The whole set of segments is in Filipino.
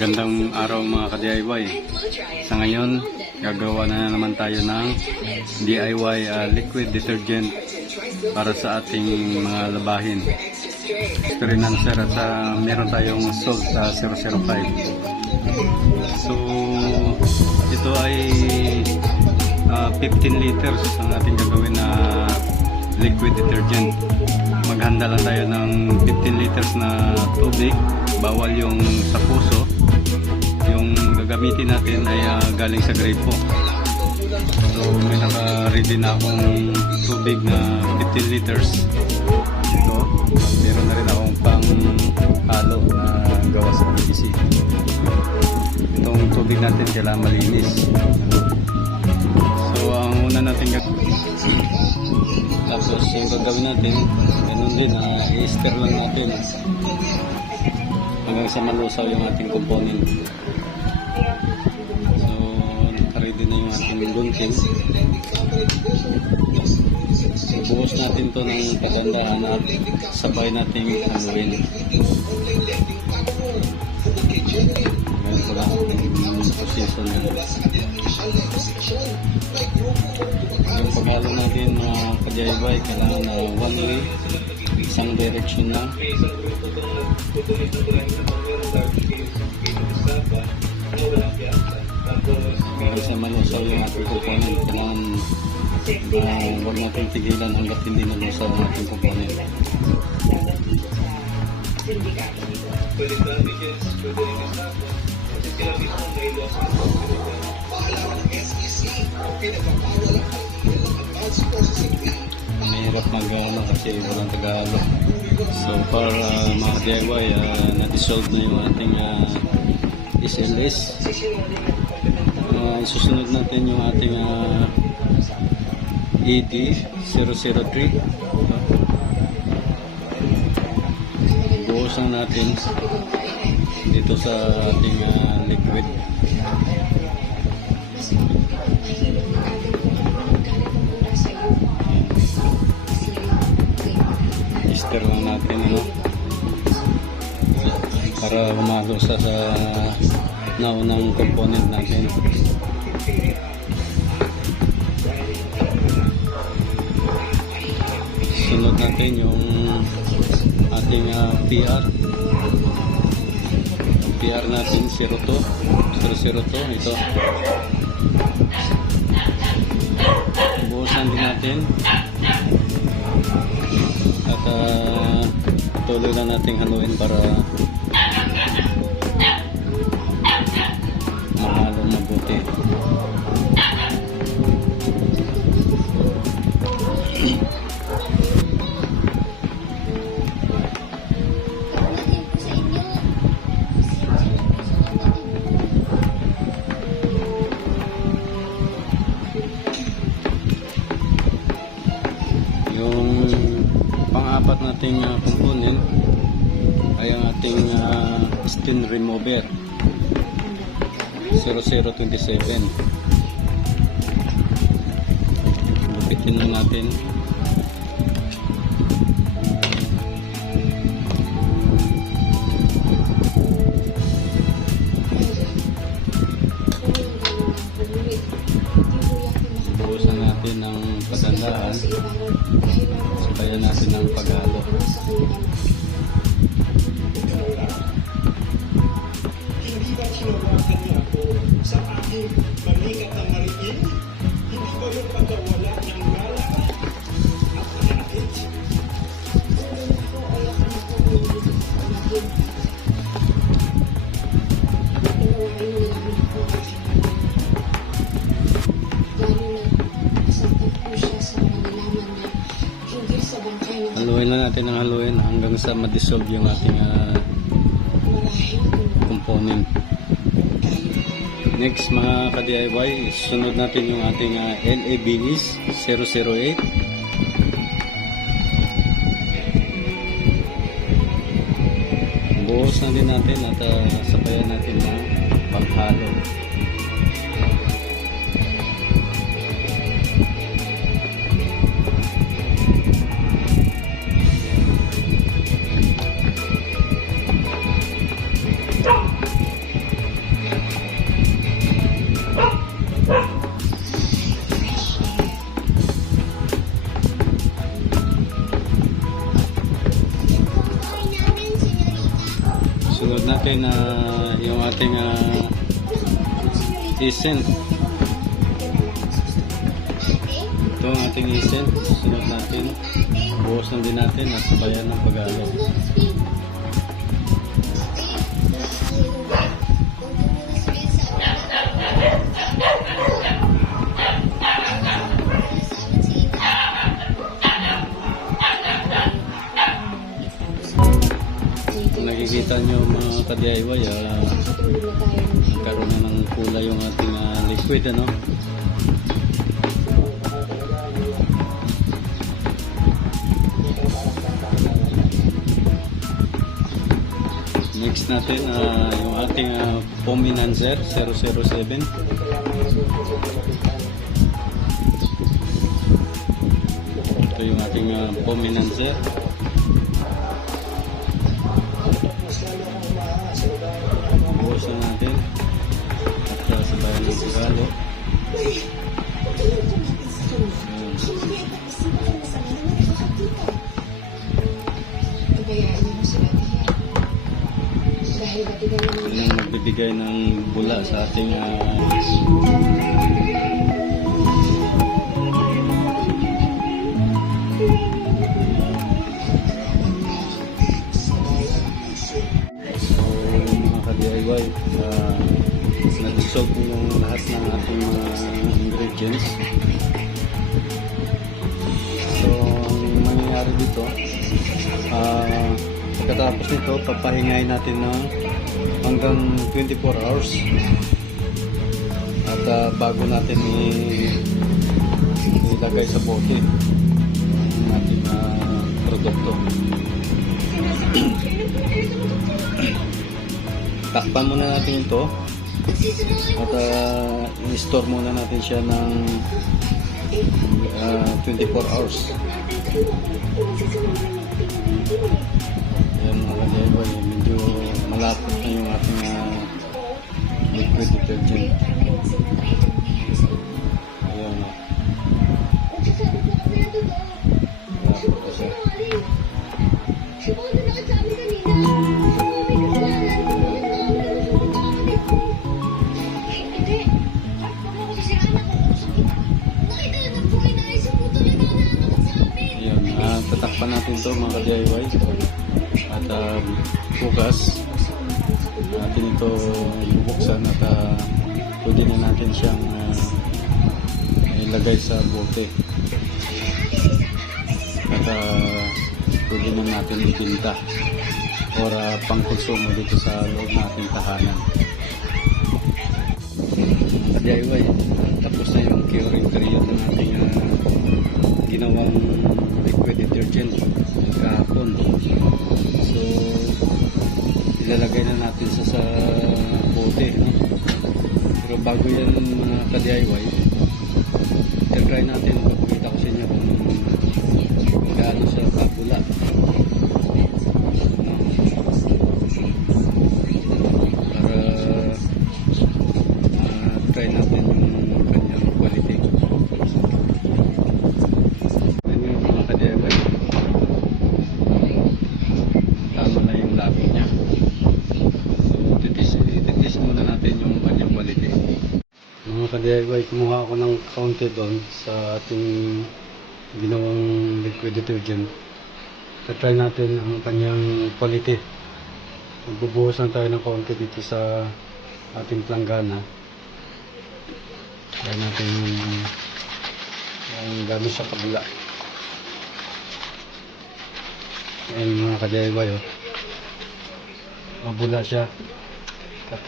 Magandang araw mga ka-DIY. Sa ngayon, gagawa na naman tayo ng DIY liquid detergent para sa ating mga labahin. Experiencer at meron tayong salt 005. So, ito ay 15 liters ang ating gagawin na liquid detergent. Maghanda lang tayo ng 15 liters na tubig, bawal yung sa puso. Yung gagamitin natin ay galing sa gripo. So may naka-ready na akong tubig na 15 liters. Ito, meron na rin akong pang halo na gawa sa PVC. Itong tubig natin kailangan malinis. So ang una natin gagawin, tapos yung gagawin natin, ganun din, i-stir lang natin hanggang sa malusaw yung ating component. So naka-ready na yung ating gunting. Buhos natin to ng kagandahan at sabay nating haluin. Ganito lang yung position nyo. Yung paghalo natin mga ka-DIY, kailangan na one way, isang direction lang. Kasi malusaw yung ating component, kailangan huwag natin tigilan hanggat hindi malusaw ang ating component. Mahirap mag-ano kasi walang Tagalog. So para mga DIY, na-dissolve na yung ating SLS. Susunod natin yung ating ED003. Buhusan natin dito sa ating liquid. Stir lang natin, para humalo sa naunang component natin. Sunod natin yung ating PR. Yung PR natin 002 ito. Buhusan din natin at tuloy na nating haluin para mahalo mabuti. Yung pang-apat nating component ay ang ating stain remover 0027. Lupitin na natin. Buhusan natin ng pagandahan. Sabayan natin ng paghalo. Hindi ba tinawagan niya ako sa aking balikat na mariin? Hindi ba yung pagkawala ng gala at pananakit? Haluin na natin ang haluin hanggang sa ma-dissolve yung ating component. Next mga ka-DIY, sunod natin yung ating LABS 008. Buhos na din natin at sabayan natin ng paghalo. natin na yung ating essence. Ito ang ating essence. Sunod natin. Buhusan din natin at sabayan ng pag-alo. Kung nakikita nyo mga ka-DIY, nagkaroon na ng kulay yung ating liquid, ano? Next natin yung ating foam enhancer 007. Ito yung ating foam enhancer. Buhusan natin at sabayan ng pagalo. Yun ang magbibigay ng bula sa ating so mga ka-DIY, na-dissolve ko yung lahat ng ating mga ingredients. So ang mangyayari dito, pagkatapos nito papahingayin natin ng hanggang 24 hours at bago natin ilagay sa bote ang ating produkto. Takpan muna natin ito at i-store muna natin siya ng 24 hours. Ayan mga ka-DIY, medyo malapot na yung ating liquid detergent. Ayan na. Malapot na siya. Ayan, tatakpan natin ito mga ka-DIY at bukas natin ito bubuksan at pwede na natin siyang ilagay sa bote at pwede na natin ibinta or pang-konsumo dito sa loob ng ating tahanan. DIY, tapos na yung curing period ng ating ginawang liquid detergent kahapon. So ilalagay na natin sa bote, no? Pero bago yan mga ka-DIY, try natin, pagkita ko sa inyo kung gaano siya kapula. Para try natin yung kanyang quality. Yan yung mga ka-DIY, tama na yung labo niya. Titis muna natin yung kanyang quality. Mga ka-DIY, kumuha ako ng kaunti doon sa ating ginawang liquid detergent. Try natin ang kanyang quality. Magbubuhusan tayo ng kaunti dito sa ating planggana. Try natin yung gano'n sa kabula. Ayan mga ka-DIY, oh. Mabula siya. At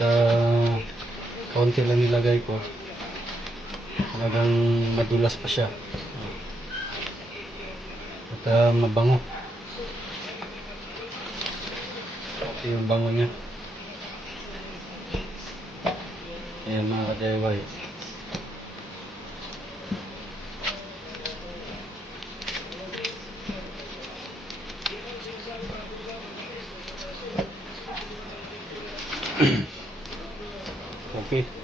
kaunti lang nilagay ko. Talagang madulas pa siya. At mabango. Ito yung bango niya. Ayan mga ka-DIY. Okay.